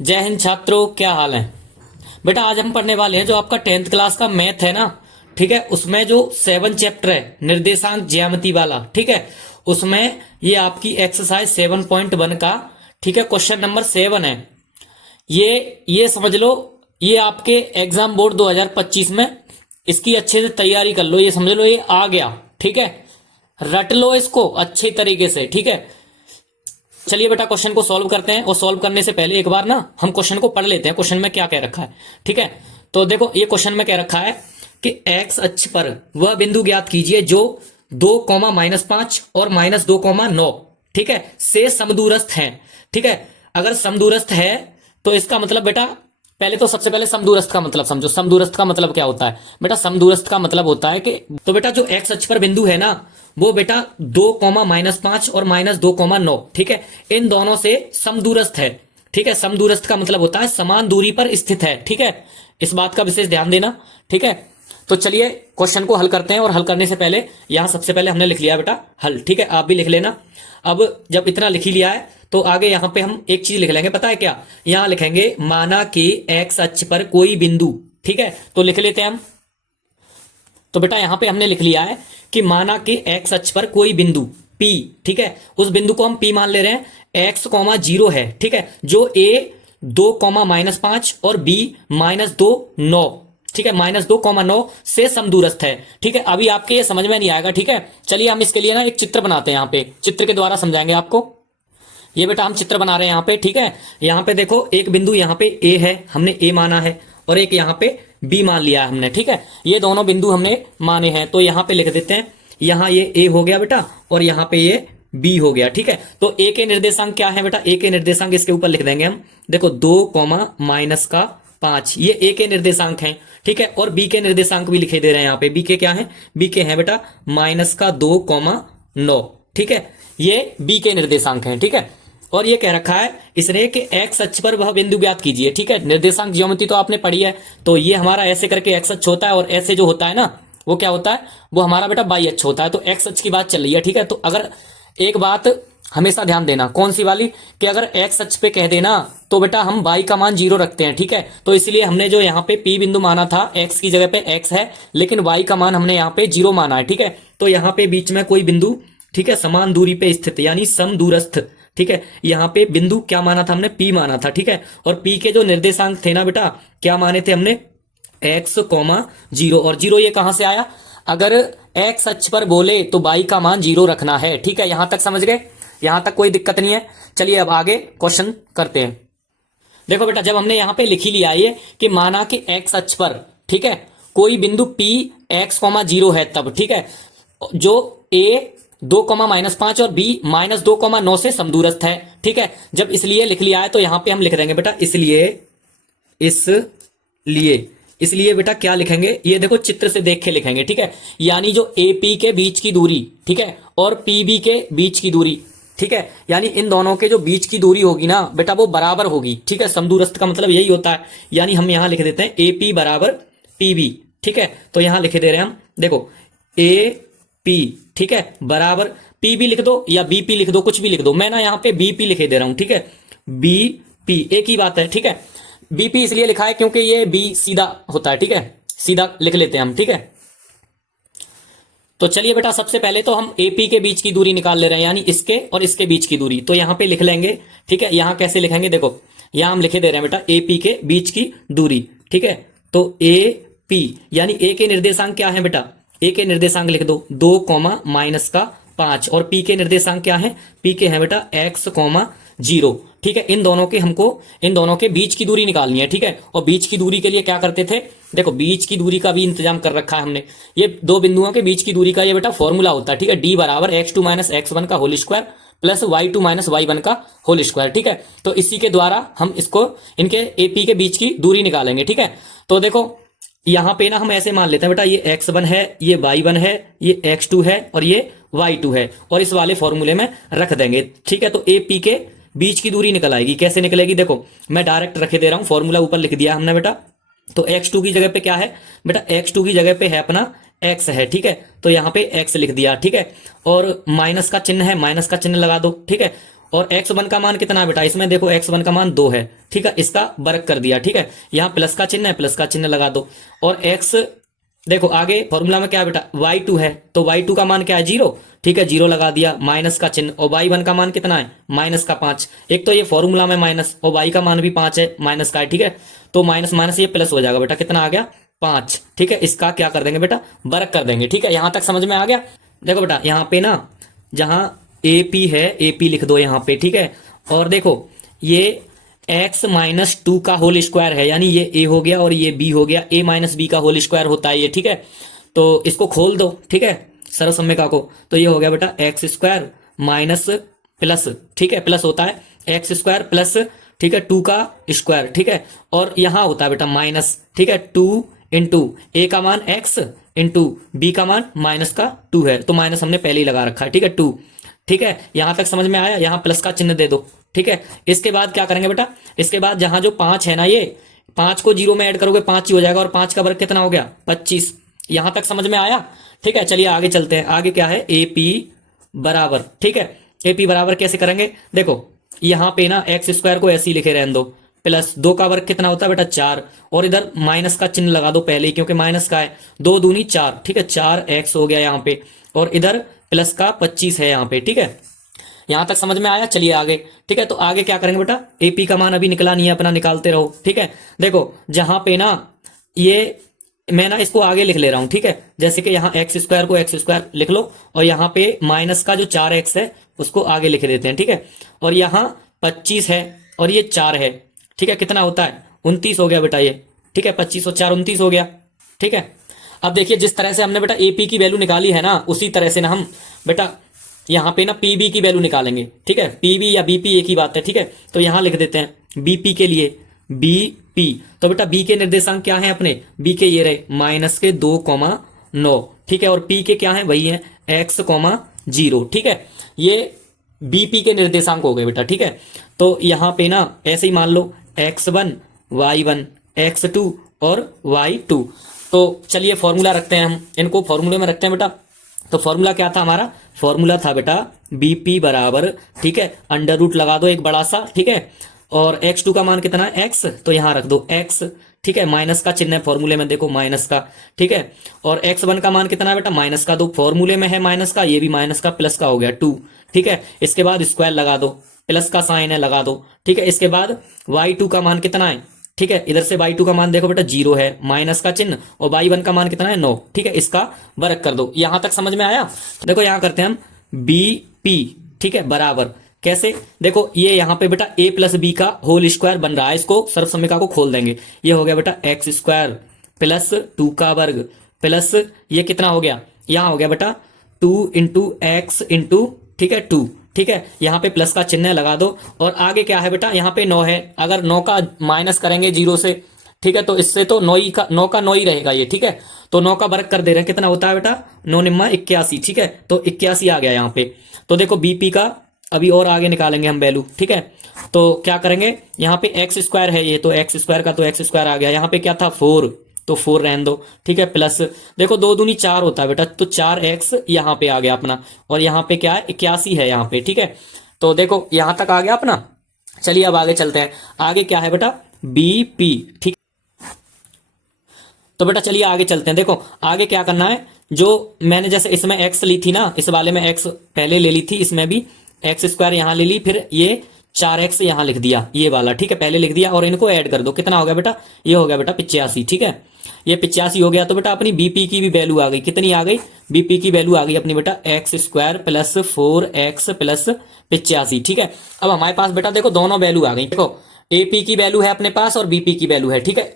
जय हिंद छात्रों, क्या हाल है बेटा। आज हम पढ़ने वाले हैं जो आपका 10th क्लास का मैथ है ना, ठीक है। उसमें जो 7 चैप्टर है निर्देशांक ज्यामिति वाला, ठीक है। उसमें ये आपकी एक्सरसाइज 7.1 का, ठीक है, क्वेश्चन नंबर 7 है। ये समझ लो, ये आपके एग्जाम बोर्ड 2025 में इसकी अच्छे से तैयारी कर लो। ये समझ लो ये आ गया, ठीक है। रट लो इसको अच्छे तरीके से, ठीक है। चलिए बेटा क्वेश्चन को सॉल्व करते हैं, और सॉल्व करने से पहले एक बार ना हम क्वेश्चन को पढ़ लेते हैं, क्वेश्चन में क्या कह रखा है, ठीक है। तो देखो ये क्वेश्चन में कह रखा है कि एक्स अक्ष पर वह बिंदु ज्ञात कीजिए जो 2, -5 और -2, 9, ठीक है, से समदूरस्थ है, ठीक है। अगर समदूरस्थ है तो इसका मतलब बेटा, पहले तो सबसे पहले समदूरस्थ का मतलब समझो। समदूरस्थ का मतलब क्या होता है बेटा? समदूरस्थ का मतलब होता है कि, तो बेटा जो एक्स अक्ष पर बिंदु है ना, वो बेटा 2, -5 और -2, 9, ठीक है, इन दोनों से समदूरस्थ है, ठीक है। समदूरस्थ का मतलब होता है समान दूरी पर स्थित है, ठीक है। इस बात का विशेष ध्यान देना, ठीक है। तो चलिए क्वेश्चन को हल करते हैं, और हल करने से पहले यहां सबसे पहले हमने लिख लिया बेटा हल, ठीक है। आप भी लिख लेना। अब जब इतना लिख ही लिया है तो आगे यहां पे हम एक चीज लिख लेंगे, पता है क्या? यहां लिखेंगे माना कि एक्स अक्ष पर कोई बिंदु, ठीक है। तो लिख लेते हैं हम। तो बेटा यहां पे हमने लिख लिया है कि माना कि एक्स अक्ष पर कोई बिंदु P, ठीक है, उस बिंदु को हम P मान ले रहे हैं। x, 0 है, ठीक है, जो A 2, -5 और B -2, 9, ठीक है, -2, 9 से समदूरस्थ है, ठीक है। अभी आपके ये समझ में नहीं आएगा, ठीक है। चलिए हम इसके लिए ना एक चित्र बनाते हैं, यहाँ पे चित्र के द्वारा समझाएंगे आपको। ये बेटा हम चित्र बना रहे हैं यहाँ पे, ठीक है। यहाँ पे देखो एक बिंदु यहाँ पे A है, हमने A माना है, और एक यहाँ पे B मान लिया है हमने, ठीक है। ये दोनों बिंदु हमने माने हैं, तो यहाँ पे लिख देते हैं। यहाँ ये A हो गया बेटा, और यहाँ पे ये B हो गया, ठीक है। तो A के निर्देशांक क्या है बेटा? A के निर्देशांक इसके ऊपर लिख देंगे हम। देखो 2, -5 ये A के निर्देशांक हैं, ठीक है। और B के निर्देशांक भी लिखे दे रहे हैं यहाँ पे। B के क्या है? B के हैं बेटा -2, 9, ठीक है। ये B के निर्देशांक हैं, ठीक है। और ये कह रखा है इसने कि एक्स अक्ष पर वह बिंदु ज्ञात कीजिए, ठीक है। निर्देशांक ज्योमेट्री तो आपने पढ़ी है, तो ये हमारा ऐसे करके एक्स अक्ष होता है, और ऐसे जो होता है ना वो क्या होता है? वो हमारा बेटा वाई अक्ष होता है। तो एक्स अक्ष की बात चल रही है, ठीक है। तो अगर एक बात हमेशा ध्यान देना, कौन सी वाली, कि अगर एक्स अक्ष पे कह देना तो बेटा हम वाई का मान 0 रखते हैं, ठीक है। तो इसलिए हमने जो यहाँ पे P बिंदु माना था, एक्स की जगह पे एक्स है, लेकिन वाई का मान हमने यहाँ पे 0 माना है, ठीक है। तो यहाँ पे बीच में कोई बिंदु, ठीक है, समान दूरी पे स्थित यानी समदूरस्थ, ठीक है। यहाँ पे बिंदु क्या माना था हमने? P माना था, ठीक है। और P के जो निर्देशांक थे ना बेटा, क्या माने थे हमने? x, 0, और 0 ये कहां से आया? अगर x अक्ष पर बोले तो y का मान 0 रखना है, ठीक है। यहां तक समझ गए? यहां तक कोई दिक्कत नहीं है। चलिए अब आगे क्वेश्चन करते हैं। देखो बेटा जब हमने यहां पे लिख ही लिया ये कि माना कि x अक्ष पर, ठीक है, कोई बिंदु P x, 0 है तब, ठीक है, जो A 2, -5 और B -2, 9 से समदूरस्थ है, ठीक है। जब इसलिए लिख लिया है तो यहां पे हम लिख देंगे बेटा इसलिए बेटा क्या लिखेंगे? ये देखो चित्र से देख के लिखेंगे, ठीक है। यानी जो AP के बीच की दूरी, ठीक है, और PB के बीच की दूरी, ठीक है, यानी इन दोनों के जो बीच की दूरी होगी ना बेटा वो बराबर होगी, ठीक है। समदूरस्थ का मतलब यही होता है। यानी हम यहां लिख देते हैं AP बराबर PB, ठीक है। तो यहां लिखे दे रहे हैं हम, देखो AP, ठीक है, बराबर PB लिख दो या BP लिख दो, कुछ भी लिख दो। मैं ना यहाँ पे BP लिखे दे रहा हूं, ठीक है। BP एक ही बात है, ठीक है। BP इसलिए लिखा है क्योंकि ये B सीधा होता है, ठीक है, सीधा लिख लेते हैं हम, ठीक है। तो चलिए बेटा सबसे पहले तो हम AP के बीच की दूरी निकाल ले रहे हैं, यानी इसके और इसके बीच की दूरी। तो यहां पे लिख लेंगे, ठीक है। यहां कैसे लिखेंगे? देखो यहां हम लिखे दे रहे हैं बेटा AP के बीच की दूरी, ठीक है। तो AP यानी A के निर्देशांक क्या है बेटा? A के निर्देशांक लिख दो 2, -5, और P के निर्देशांक क्या है? P के हैं बेटा x, 0, ठीक है। इन दोनों के बीच की दूरी निकालनी है, ठीक है। और बीच की दूरी के लिए क्या करते थे? देखो बीच की दूरी का भी इंतजाम कर रखा है हमने। ये दो बिंदुओं के बीच की दूरी का ये बेटा फॉर्मूला होता है, ठीक है। D बराबर x2 - x1 का whole square plus y2 - y1 का होल स्क्वायर, ठीक है। तो इसी के द्वारा हम इसको इनके AP के बीच की दूरी निकालेंगे, ठीक है। तो देखो यहां पे ना हम ऐसे मान लेते हैं बेटा, ये x1 है, ये y1 है, ये x2 है, और ये y2 है, और इस वाले फॉर्मूले में रख देंगे, ठीक है। तो AP के बीच की दूरी निकल आएगी। कैसे निकलेगी? देखो मैं डायरेक्ट रखे दे रहा हूं, फॉर्मूला ऊपर लिख दिया हमने बेटा। तो x2 की जगह पे क्या है बेटा? x2 की जगह पे है अपना x है, ठीक है। तो यहां पे x लिख दिया, ठीक है। और माइनस का चिन्ह है, माइनस का चिन्ह लगा दो, ठीक है। और x1 का मान कितना है बेटा, इसमें देखो x1 का मान 2 है, ठीक है, इसका वर्ग कर दिया, ठीक है, यहाँ प्लस का चिन्ह है, प्लस का चिन्ह लगा दो। और x देखो आगे फॉर्मूला में क्या है बेटा, y2 है, तो y2 का मान क्या है 0, ठीक है, 0 लगा दिया, माइनस का चिन्ह। और y1 का मान कितना है, माइनस का 5। एक तो ये फॉर्मूला में माइनस, और y का मान भी 5 है, माइनस का है, ठीक है, तो माइनस माइनस ये प्लस हो जाएगा बेटा, कितना आ गया 5, ठीक है, इसका क्या कर देंगे बेटा, वर्ग कर देंगे, ठीक है, यहां तक समझ में आ गया। देखो बेटा यहाँ पे ना, जहां AP है AP लिख दो यहाँ पे, ठीक है, और देखो ये x माइनस 2 का होल स्क्वायर है, यानी ये a हो गया और ये b हो गया, a माइनस बी का होल स्क्वायर होता है ये, ठीक है, तो इसको खोल दो, ठीक है, सर्वसम्यका को, तो ये हो गया बेटा एक्स स्क्वायर माइनस प्लस, ठीक है, प्लस होता है एक्स स्क्वायर प्लस, ठीक है, 2 का स्क्वायर, ठीक है, और यहां होता है बेटा माइनस, ठीक है, 2 इंटू ए का मान x इंटू बी का मान माइनस का 2 है, तो माइनस हमने पहले ही लगा रखा है, ठीक है, 2, ठीक है, यहां तक समझ में आया, यहां प्लस का चिन्ह दे दो, ठीक है। इसके बाद क्या करेंगे बेटा, इसके बाद जहां जो 5 है ना, ये 5 को 0 में ऐड करोगे 5 ही हो जाएगा, और 5 का वर्ग कितना हो गया 25। यहां तक समझ में आया, ठीक है, चलिए आगे चलते हैं। आगे क्या है, AP बराबर, ठीक है, AP बराबर कैसे करेंगे, देखो यहां पे ना एक्स स्क्वायर को ऐसे ही लिखे रहने दो, प्लस 2 का वर्ग कितना होता है बेटा 4, और इधर माइनस का चिन्ह लगा दो पहले ही, क्योंकि माइनस का है, 2 दूनी 4, ठीक है, 4x हो गया यहाँ पे, और इधर प्लस का 25 है यहाँ पे, ठीक है, यहां तक समझ में आया। चलिए आगे, ठीक है, तो आगे क्या करेंगे बेटा, AP का मान अभी निकला नहीं है अपना, निकालते रहो, ठीक है। देखो जहां पे ना ये मैं ना इसको आगे लिख ले रहा हूं, ठीक है, जैसे कि यहाँ एक्स स्क्वायर को एक्स स्क्वायर लिख लो, और यहाँ पे माइनस का जो 4x है उसको आगे लिख देते हैं, ठीक है, और यहाँ 25 है और ये 4 है, ठीक है, कितना होता है 29 हो गया बेटा ये, ठीक है, 25 और 4 29 हो गया, ठीक है। अब देखिए जिस तरह से हमने बेटा AP की वैल्यू निकाली है ना, उसी तरह से ना हम बेटा यहाँ पे ना PB की वैल्यू निकालेंगे, ठीक है, PB या BP एक ही बात है, ठीक है, तो यहाँ लिख देते हैं BP के लिए BP, तो बेटा B के निर्देशांक क्या है अपने, B के ये रहे माइनस के 2,9, ठीक है, और P के क्या है वही है x,0, ठीक है, ये BP के निर्देशांक हो गए बेटा, ठीक है। तो यहाँ पे ना ऐसे ही मान लो x1 y1 x2 और y2, तो चलिए फॉर्मूला रखते हैं, हम इनको फॉर्मूले में रखते हैं बेटा। तो फॉर्मूला क्या था हमारा, फॉर्मूला था बेटा BP बराबर, ठीक है, अंडर रूट लगा दो एक बड़ा सा, ठीक है, और x2 का मान कितना है x, तो यहां रख दो x, ठीक है, माइनस का चिन्ह है फॉर्मूले में, देखो माइनस का, ठीक है, और x1 का मान कितना है बेटा माइनस का, दो फॉर्मूले में है माइनस का, ये भी माइनस का, प्लस का हो गया 2, ठीक है, इसके बाद स्क्वायर लगा दो, प्लस का साइन है लगा दो, ठीक है, इसके बाद y2 का मान कितना है, ठीक है, इधर से y2 का मान देखो बेटा 0 है, माइनस का चिन्ह, और y1 का मान कितना है 9, ठीक है, इसका वर्ग कर दो। यहां तक समझ में आया। देखो यहां करते हैं हम BP, ठीक है, बराबर कैसे, देखो ये यहाँ पे बेटा A प्लस बी का होल स्क्वायर बन रहा है, इसको सर्वसम्मिका को खोल देंगे, ये हो गया बेटा एक्स स्क्वायर प्लस 2 का वर्ग प्लस ये कितना हो गया, यहाँ हो गया बेटा 2 इंटू एक्स इंटू, ठीक है 2, ठीक है, यहाँ पे प्लस का चिन्ह लगा दो, और आगे क्या है बेटा यहाँ पे 9 है, अगर 9 का माइनस करेंगे 0 से, ठीक है, तो इससे तो 9 का 9 ही रहेगा ये, ठीक है, तो 9 का वर्ग कर दे रहे हैं, कितना होता है बेटा 9 निम्मा 81, ठीक है, तो 81 आ गया यहाँ पे। तो देखो BP का अभी और आगे निकालेंगे हम वैल्यू, ठीक है, तो क्या करेंगे, यहाँ पे एक्स स्क्वायर है ये, तो एक्स स्क्वायर का तो एक्स स्क्वायर आ गया, यहाँ पे क्या था 4, तो 4 रहने दो, ठीक है, प्लस देखो 2 दूनी 4 होता है बेटा, तो 4x यहाँ पे आ गया अपना, और यहाँ पे क्या है 81 है यहाँ पे, ठीक है, तो देखो यहाँ तक आ गया अपना। चलिए अब आगे चलते हैं, आगे क्या है बेटा BP, ठीक, तो बेटा चलिए आगे चलते हैं। देखो आगे क्या करना है, जो मैंने जैसे इसमें x ली थी ना, इस वाले में x पहले ले ली थी, इसमें भी एक्स स्क्वायर यहां ले ली, फिर ये 4x यहां लिख दिया ये वाला, ठीक है, पहले लिख दिया, और इनको ऐड कर दो, कितना हो गया बेटा, ये हो गया बेटा 85, ठीक है, ये 85 हो गया। तो बेटा अपनी BP की भी वैल्यू आ गई, कितनी आ गई, BP की वैल्यू आ गई अपनी बेटा x square plus 4x plus 85, ठीक है। अब हमारे पास बेटा देखो दोनों वैल्यू आ गई, देखो AP की वैल्यू है अपने पास और BP की वैल्यू है, ठीक है,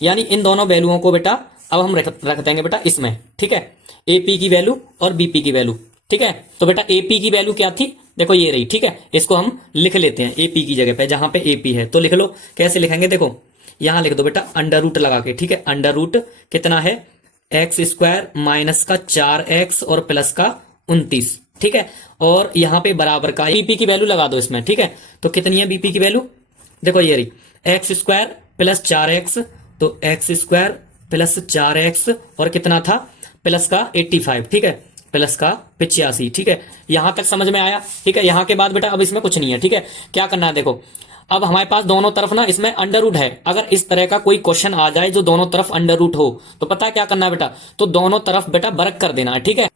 यानी इन दोनों वैल्यूओं को बेटा अब हम रख देंगे बेटा इसमें, ठीक है, AP की वैल्यू और BP की वैल्यू, ठीक है। तो बेटा AP की वैल्यू क्या थी, देखो ये रही, ठीक है, इसको हम लिख लेते हैं AP की जगह पे, जहां पे AP है तो लिख लो, कैसे लिखेंगे, देखो यहां लिख दो बेटा अंडर रूट लगा के, ठीक है, अंडर रूट कितना है एक्स स्क्वायर माइनस का 4x और प्लस का 29, ठीक है, और यहाँ पे बराबर का BP की वैल्यू लगा दो इसमें, ठीक है, तो कितनी है BP की वैल्यू, देखो ये रही एक्स स्क्वायर प्लस 4x, तो एक्स स्क्वायर प्लस 4x और कितना था प्लस का 85, ठीक है, प्लस का 85। ठीक है, यहां तक समझ में आया। ठीक है, यहां के बाद बेटा अब इसमें कुछ नहीं है। ठीक है, क्या करना है देखो, अब हमारे पास दोनों तरफ ना इसमें अंडर रूट है। अगर इस तरह का कोई क्वेश्चन आ जाए जो दोनों तरफ अंडर रूट हो तो पता है क्या करना है बेटा, तो दोनों तरफ बेटा बरक कर देना है। ठीक है,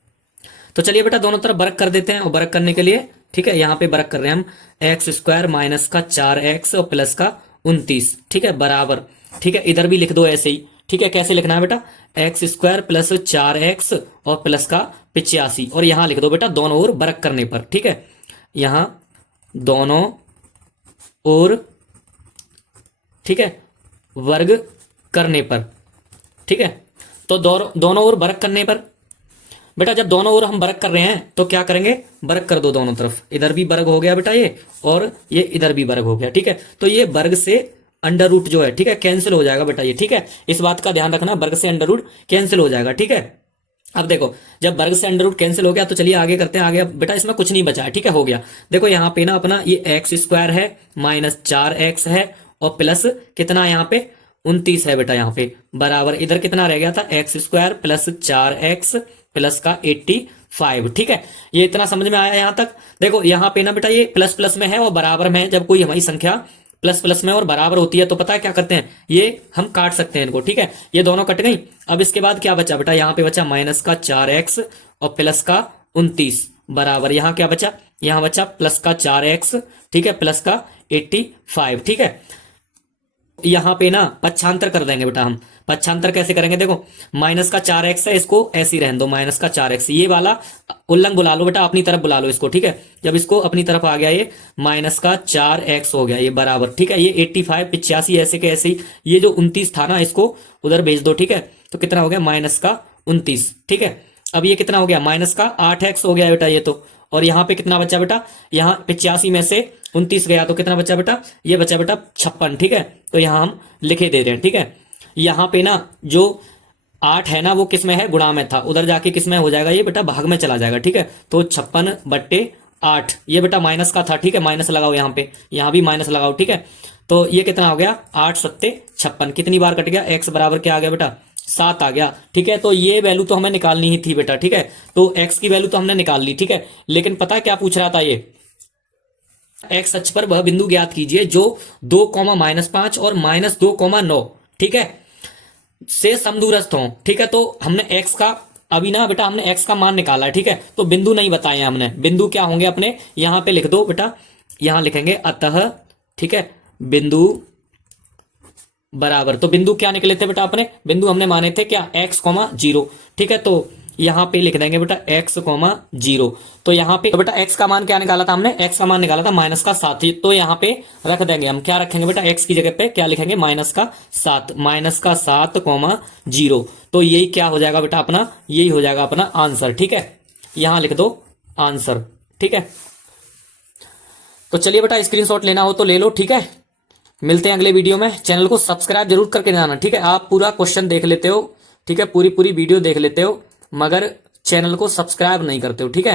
तो चलिए बेटा दोनों तरफ बरक कर देते हैं। और बरक करने के लिए ठीक है, यहां पे बरक कर रहे हैं हम एक्स स्क्वायर माइनस का 4x और प्लस का 29। ठीक है, बराबर। ठीक है, इधर भी लिख दो ऐसे ही। ठीक है, कैसे लिखना है बेटा, एक्स स्क्वायर प्लस 4x और प्लस का 85। और यहां लिख दो बेटा दोनों ओर बरक करने पर। ठीक है, यहां दोनों ओर ठीक है वर्ग करने पर। ठीक है, तो दोनों ओर बरक करने पर बेटा, जब दोनों ओर हम बरक कर रहे हैं तो क्या करेंगे, बरक कर दो दोनों तरफ। इधर भी बर्ग हो गया बेटा ये, और ये इधर भी बर्ग हो गया। ठीक है, तो ये वर्ग से अंडर रूट जो है ठीक है कैंसिल हो जाएगा बेटा ये। ठीक है, इस बात का ध्यान रखना, वर्ग से अंडर रूट कैंसिल हो जाएगा। ठीक है, अब देखो जब वर्ग से अंडर रूट कैंसिल हो गया तो चलिए आगे करते हैं। आगे अब बेटा इसमें कुछ नहीं बचा है। ठीक है, हो गया। देखो यहाँ पे ना अपना ये एक्स स्क्वायर है माइनस 4x है और प्लस कितना यहाँ पे 29 है बेटा, यहाँ पे बराबर। इधर कितना रह गया था, x square plus 4x plus का 85। ठीक है, ये इतना समझ में आया यहां तक। देखो यहाँ पे ना बेटा ये प्लस प्लस में है और बराबर में है। जब कोई हमारी संख्या प्लस प्लस में और बराबर होती है तो पता है क्या करते हैं, ये हम काट सकते हैं इनको। ठीक है, ये दोनों कट गई। अब इसके बाद क्या बचा बेटा, यहाँ पे बचा माइनस का 4x और प्लस का 29 बराबर। यहाँ क्या बचा, यहाँ बचा प्लस का 4x ठीक है प्लस का 85। ठीक है, यहां पे ना पक्षांतर कर देंगे बेटा हम। पक्षांतर कैसे करेंगे, देखो माइनस का 4x है, इसको ऐसे ही रहने दो माइनस का 4x। ये वाला उल्लंघ बुला लो बेटा, अपनी तरफ बुला लो इसको। ठीक है, जब इसको अपनी तरफ आ गया ये माइनस का 4x हो गया ये बराबर। ठीक है, ये 85 85 ऐसे के ऐसे ही, ये जो 29 था ना इसको उधर भेज दो। ठीक है, तो कितना हो गया माइनस का 29। ठीक है, अब ये कितना हो गया माइनस का 8x हो गया बेटा ये तो। और यहाँ पे कितना बचा बेटा, यहाँ 85 में से 29 गया तो कितना बचा बेटा, ये बचा बेटा 56। ठीक है, तो यहाँ हम लिखे दे रहे हैं। ठीक है, यहाँ पे ना जो 8 है ना वो किस में है, गुणा में था, उधर जाके किस में हो जाएगा ये बेटा, भाग में चला जाएगा। ठीक है, तो 56/8 ये बेटा माइनस का था। ठीक है, माइनस लगाओ यहाँ पे, यहाँ भी माइनस लगाओ। ठीक है, तो ये कितना हो गया 8 सत्ते 56। कितनी बार कट गया, x बराबर क्या आ गया बेटा 7 आ गया। ठीक है, तो ये वैल्यू तो हमें निकालनी ही थी बेटा। ठीक है, तो x की वैल्यू तो हमने निकाल ली। ठीक है, लेकिन पता है क्या पूछ रहा था ये, x अक्ष पर वह बिंदु ज्ञात कीजिए जो 2, -5 और -2, 9 ठीक है से समदूरस्थ हो। ठीक है, तो हमने x का अभी ना बेटा हमने x का मान निकाला है। ठीक है, तो बिंदु नहीं बताए हमने, बिंदु क्या होंगे अपने यहां पे लिख दो बेटा, यहां लिखेंगे अतः। ठीक है, बिंदु बराबर, तो बिंदु क्या निकले थे बेटा अपने, बिंदु हमने माने थे क्या x, 0। ठीक है, तो यहां पे लिख देंगे बेटा x, 0। तो यहां पे तो बेटा x का मान क्या निकाला था हमने, x का मान निकाला था -7। तो यहां पे रख देंगे हम, क्या रखेंगे बेटा, x की जगह पे क्या लिखेंगे -7, -7, 0। तो यही क्या हो जाएगा बेटा अपना, यही हो जाएगा अपना आंसर। ठीक है, यहां लिख दो आंसर। ठीक है, तो चलिए बेटा स्क्रीनशॉट लेना हो तो ले लो। ठीक है, मिलते हैं अगले वीडियो में। चैनल को सब्सक्राइब जरूर करके जाना। ठीक है, आप पूरा क्वेश्चन देख लेते हो, ठीक है पूरी वीडियो देख लेते हो, मगर चैनल को सब्सक्राइब नहीं करते हो। ठीक है।